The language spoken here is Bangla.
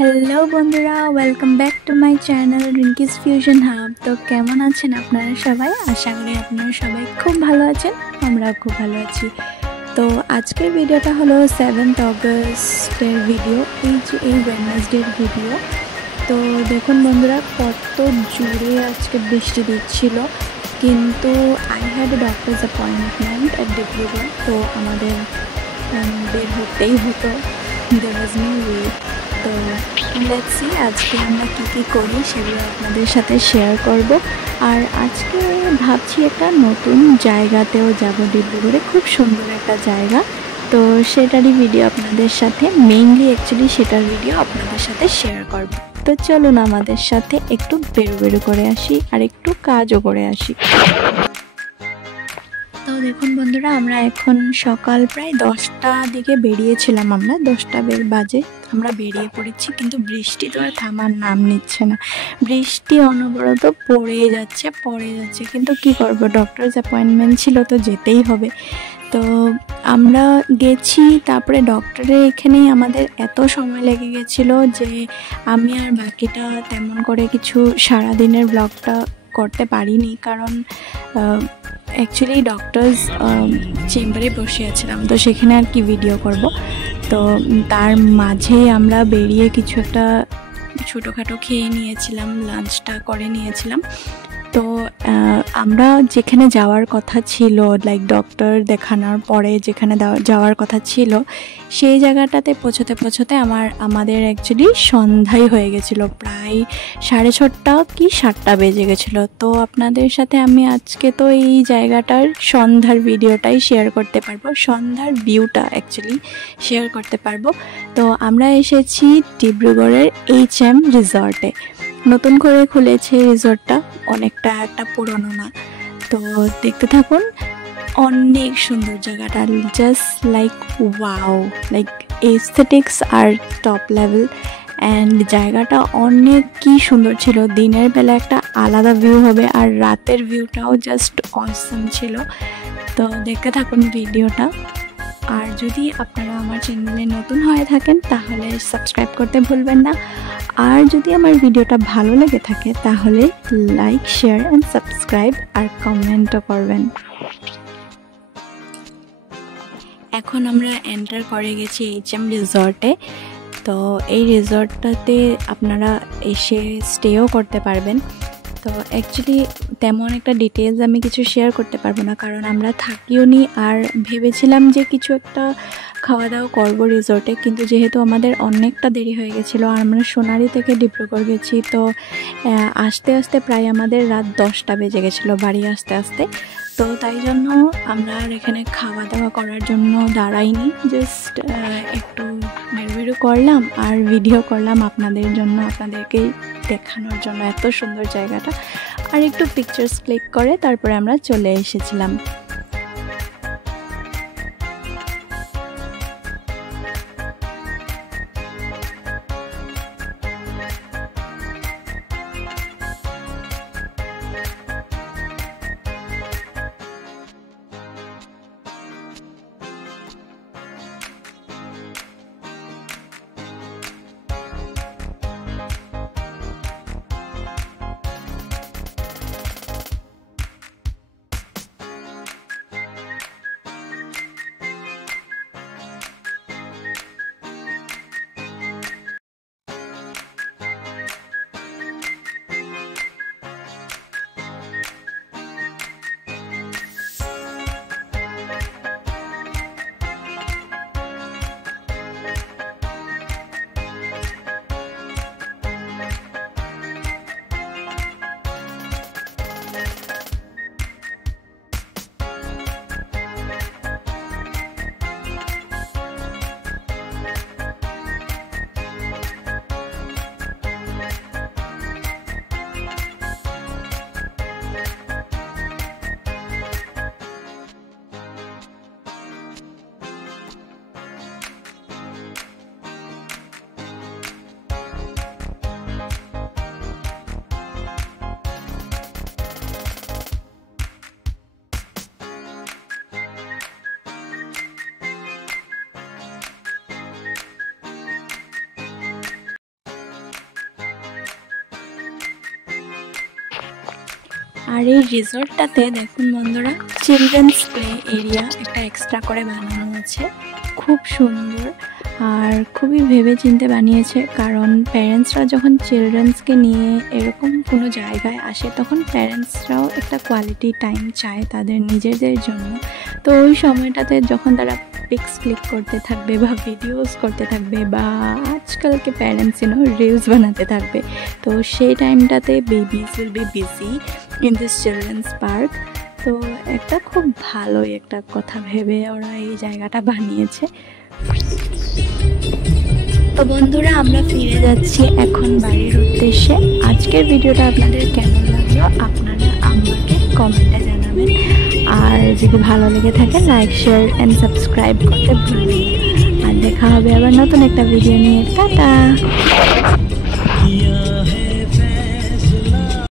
হ্যালো বন্ধুরা, welcome back to my channel Rinki's Fusion Hub. তো কেমন আছেন আপনারা সবাই? আশা করি আপনারা সবাই খুব ভালো আছেন, আমরাও খুব ভালো আছি। তো আজকের ভিডিওটা হলো 7th অগস্টের ভিডিও, এই ওয়েডনেসডের ভিডিও। তো দেখুন বন্ধুরা, কত জোরে আজকে বৃষ্টি দিচ্ছিল, কিন্তু I had a doctors appointment at Dibrugarh, তো আমাদের বের হতেই হতো। দেয়ার ওয়াজ নো ওয়ে। তো লেটস সি আজকে আমরা কী করি সেগুলো আপনাদের সাথে শেয়ার করব। আর আজকে ভাবছি একটা নতুন জায়গাতেও যাব, ডিব্রুগড়ে খুব সুন্দর একটা জায়গা। তো সেটারই ভিডিও আপনাদের সাথে, মেইনলি অ্যাকচুয়ালি সেটার ভিডিও আপনাদের সাথে শেয়ার করব। তো চলুন আমাদের সাথে একটু বেরো করে আসি আর একটু কাজও করে আসি। তো দেখুন বন্ধুরা, আমরা এখন সকাল প্রায় 10টার দিকে বেরিয়েছিলাম, আমরা 10টা বাজে আমরা বেরিয়ে পড়েছি, কিন্তু বৃষ্টি তো আর থামার নাম নিচ্ছে না। বৃষ্টি অনবরত পড়ে যাচ্ছে, কিন্তু কি করব, ডক্টরস অ্যাপয়েন্টমেন্ট ছিল তো যেতেই হবে। তো আমরা গেছি, তারপরে ডক্টরের এখানেই আমাদের এত সময় লেগে গেছিলো যে আমি আর বাকিটা তেমন করে কিছু সারাদিনের ব্লগটা করতে পারিনি, কারণ অ্যাকচুয়ালি ডক্টরস চেম্বারে বসে আছিলাম, তো সেখানে আর কি ভিডিও করব। তো তার মাঝে আমরা বেরিয়ে কিছু একটা ছোটোখাটো খেয়ে নিয়েছিলাম, লাঞ্চটা করে নিয়েছিলাম। তো আমরা যেখানে যাওয়ার কথা ছিল, লাইক ডক্টর দেখানোর পরে যেখানে যাওয়ার কথা ছিল, সেই জায়গাটাতে পৌঁছতে আমাদের অ্যাকচুয়ালি সন্ধ্যাই হয়ে গেছিলো, প্রায় 6:30 কি 7টা বেজে গেছিলো। তো আপনাদের সাথে আমি আজকে তো এই জায়গাটার সন্ধ্যার ভিডিওটাই শেয়ার করতে পারবো, সন্ধ্যার ভিউটা অ্যাকচুয়ালি শেয়ার করতে পারবো। তো আমরা এসেছি ডিব্রুগড়ের HM রিসর্টে। নতুন করে খুলেছে রিসর্টটা, অনেকটা একটা পুরনো না। তো দেখতে থাকুন, অনেক সুন্দর জায়গাটা, just like wow, like aesthetics আর টপ লেভেল। অ্যান্ড জায়গাটা অনেক কি সুন্দর ছিল, দিনের বেলা একটা আলাদা ভিউ হবে, আর রাতের ভিউটাও জাস্ট অসম ছিল। তো দেখতে থাকুন ভিডিওটা। আর যদি আপনারা আমার চ্যানেলে নতুন হয়ে থাকেন তাহলে সাবস্ক্রাইব করতে ভুলবেন না। আর যদি আমার ভিডিওটা ভালো লেগে থাকে তাহলে লাইক, শেয়ার অ্যান্ড সাবস্ক্রাইব আর কমেন্টও করবেন। এখন আমরা এন্টার করে গেছি HM রিসর্টে। তো এই রিসর্টটাতে আপনারা এসে স্টেও করতে পারবেন। তো অ্যাকচুয়ালি তেমন একটা ডিটেলস আমি কিছু শেয়ার করতে পারবো না, কারণ আমরা থাকিও নি। আর ভেবেছিলাম যে কিছু একটা খাওয়া দাওয়া করবো রিসর্টে, কিন্তু যেহেতু আমাদের অনেকটা দেরি হয়ে গেছিলো, আর আমরা সোনারি থেকে ডিব্রুগড় গেছি, তো আস্তে আস্তে প্রায় আমাদের রাত 10টা বেজে গেছিলো বাড়ি আসতে আসতে। তো তাই জন্য আমরা আর এখানে খাওয়া দাওয়া করার জন্য দাঁড়াইনি, জাস্ট একটু বেরো করলাম আর ভিডিও করলাম আপনাদের জন্য, আপনাদেরকে দেখানোর জন্য এত সুন্দর জায়গাটা, আর একটু পিকচার্স ক্লিক করে তারপরে আমরা চলে এসেছিলাম। আর এই রিসর্টটাতে দেখুন বন্ধুরা, চিলড্রেন্স প্লে এরিয়া একটা এক্সট্রা করে বানানো আছে, খুব সুন্দর আর খুবই ভেবে চিন্তে বানিয়েছে। কারণ প্যারেন্টসরা যখন চিলড্রেন্সকে নিয়ে এরকম কোনো জায়গায় আসে, তখন প্যারেন্টসরাও একটা কোয়ালিটি টাইম চায় তাদের নিজেদের জন্য। তো ওই সময়টাতে যখন তারা পিক্স ক্লিক করতে থাকবে বা ভিডিওস করতে থাকবে বা আজকালকে প্যারেন্টস রিলস বানাতে থাকবে, তো সেই টাইমটাতে babies will be busy in this children's park. তো একটা খুব ভালোই একটা কথা ভেবে ওরা এই জায়গাটা বানিয়েছে। তো বন্ধুরা, আমরা ফিরে যাচ্ছি এখন বাড়ির উদ্দেশ্যে। আজকের ভিডিওটা আপনাদের কেমন লাগলো আপনারা আমাকে কমেন্টে জানাবেন, আর যদি ভালো লেগে থাকে লাইক শেয়ার অ্যান্ড সাবস্ক্রাইব করতে ভুলবেন না। আর দেখা হবে আবার নতুন একটা ভিডিও নিয়ে। টাটা।